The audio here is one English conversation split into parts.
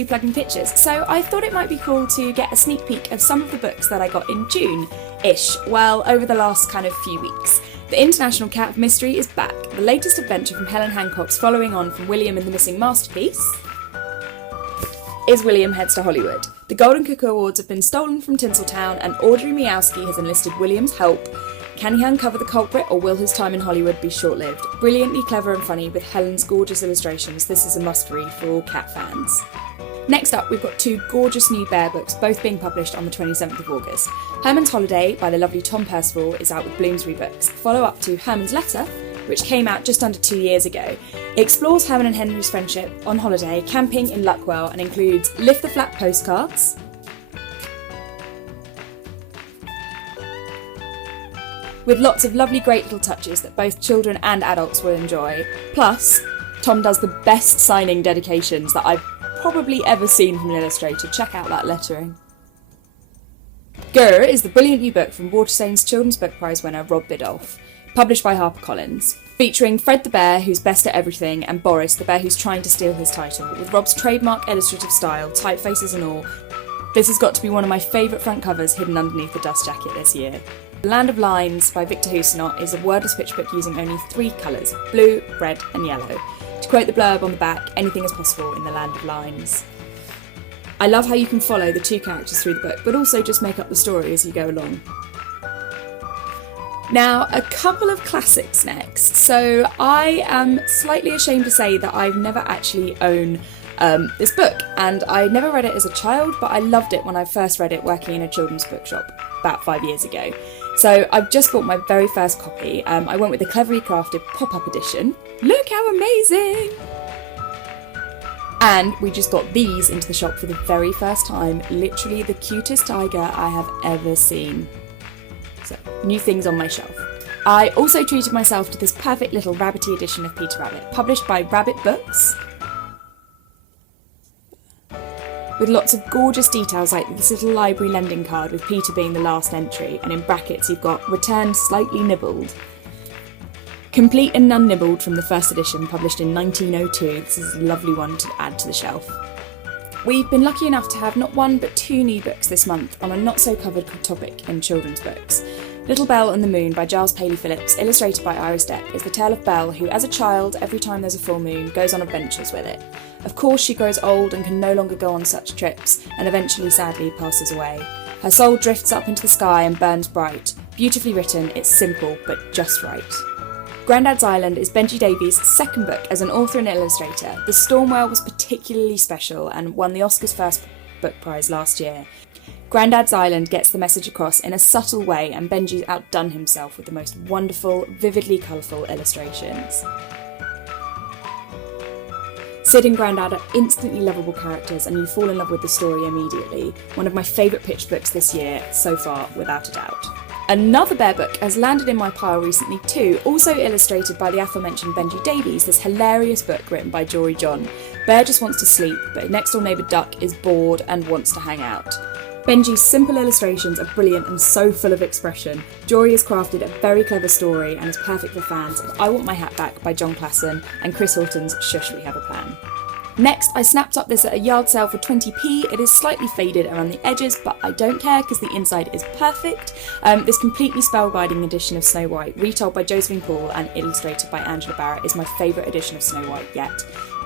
to plugging pictures, so I thought it might be cool to get a sneak peek of some of the books that I got in June-ish, well, over the last kind of few weeks. The International Cat of Mystery is back, the latest adventure from Helen Hancocks following on from William and the Missing Masterpiece is William Heads to Hollywood. The Golden Cuckoo Awards have been stolen from Tinseltown and Audrey Miowski has enlisted William's help. Can he uncover the culprit or will his time in Hollywood be short-lived? Brilliantly clever and funny with Helen's gorgeous illustrations, this is a must-read for all cat fans. Next up, we've got two gorgeous new bear books, both being published on the 27th of August. Herman's Holiday by the lovely Tom Percival is out with Bloomsbury Books, follow-up to Herman's Letter, which came out just under 2 years ago. It explores Herman and Henry's friendship on holiday, camping in Luckwell, and includes Lift the Flap postcards, with lots of lovely great little touches that both children and adults will enjoy. Plus, Tom does the best signing dedications that I've probably ever seen from an illustrator. Check out that lettering. Grrrr is the brilliant new book from Waterstone's Children's Book Prize winner Rob Biddulph, published by HarperCollins, featuring Fred the bear who's best at everything and Boris the bear who's trying to steal his title. With Rob's trademark illustrative style, typefaces and all, this has got to be one of my favourite front covers hidden underneath the dust jacket this year. The Land of Lines by Victor Hussenot is a wordless picture book using only 3 colours, blue, red and yellow. To quote the blurb on the back, anything is possible in the Land of Lines. I love how you can follow the 2 characters through the book, but also just make up the story as you go along. Now, a couple of classics next. So I am slightly ashamed to say that I've never actually owned this book, and I never read it as a child, but I loved it when I first read it working in a children's bookshop about 5 years ago. So I've just bought my very first copy. I went with the cleverly crafted pop-up edition. Look how amazing! And we just got these into the shop for the very first time. Literally the cutest tiger I have ever seen. So, new things on my shelf. I also treated myself to this perfect little rabbity edition of Peter Rabbit, published by Rabbit Books, with lots of gorgeous details like this little library lending card with Peter being the last entry, and in brackets you've got returned slightly nibbled. Complete and none nibbled from the first edition, published in 1902. This is a lovely one to add to the shelf. We've been lucky enough to have not 1 but 2 new books this month on a not-so-covered topic in children's books. Little Belle and the Moon by Giles Paley-Phillips, illustrated by Iris Deppe, is the tale of Belle who, as a child, every time there's a full moon, goes on adventures with it. Of course she grows old and can no longer go on such trips, and eventually, sadly, passes away. Her soul drifts up into the sky and burns bright. Beautifully written, it's simple, but just right. Grandads Island is Benji Davies' second book as an author and illustrator. The Storm Whale was particularly special and won the Oscars First Book Prize last year. Grandads Island gets the message across in a subtle way, and Benji's outdone himself with the most wonderful, vividly colourful illustrations. Sid and Grandad are instantly lovable characters and you fall in love with the story immediately. One of my favourite pitch books this year, so far, without a doubt. Another bear book has landed in my pile recently too, also illustrated by the aforementioned Benji Davies, this hilarious book written by Jory John. Bear just wants to sleep, but next door neighbour Duck is bored and wants to hang out. Benji's simple illustrations are brilliant and so full of expression. Jory has crafted a very clever story and is perfect for fans of I Want My Hat Back by John Classen and Chris Horton's Shush We Have a Plan. Next, I snapped up this at a yard sale for 20p. It is slightly faded around the edges, but I don't care because the inside is perfect. This completely spellbinding edition of Snow White, retold by Josephine Paul and illustrated by Angela Barrett, is my favourite edition of Snow White yet.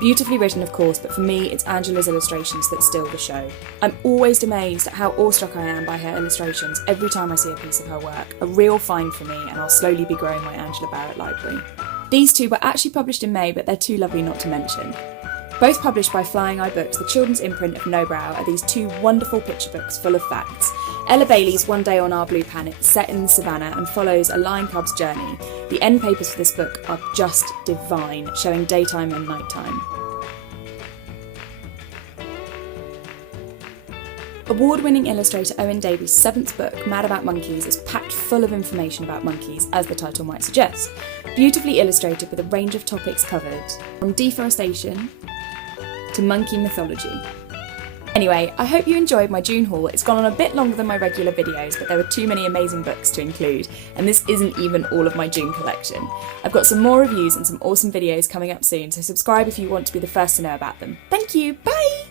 Beautifully written, of course, but for me, it's Angela's illustrations that steal the show. I'm always amazed at how awestruck I am by her illustrations every time I see a piece of her work. A real find for me, and I'll slowly be growing my Angela Barrett library. These two were actually published in May, but they're too lovely not to mention. Both published by Flying Eye Books, the children's imprint of Nobrow, are these two wonderful picture books full of facts. Ella Bailey's One Day on Our Blue Planet is set in the savannah and follows a lion cub's journey. The end papers for this book are just divine, showing daytime and nighttime. Award-winning illustrator Owen Davies' 7th book, Mad About Monkeys, is packed full of information about monkeys, as the title might suggest. Beautifully illustrated with a range of topics covered, from deforestation to monkey mythology. Anyway, I hope you enjoyed my June haul. It's gone on a bit longer than my regular videos, but there were too many amazing books to include, and this isn't even all of my June collection. I've got some more reviews and some awesome videos coming up soon, so subscribe if you want to be the first to know about them. Thank you, bye!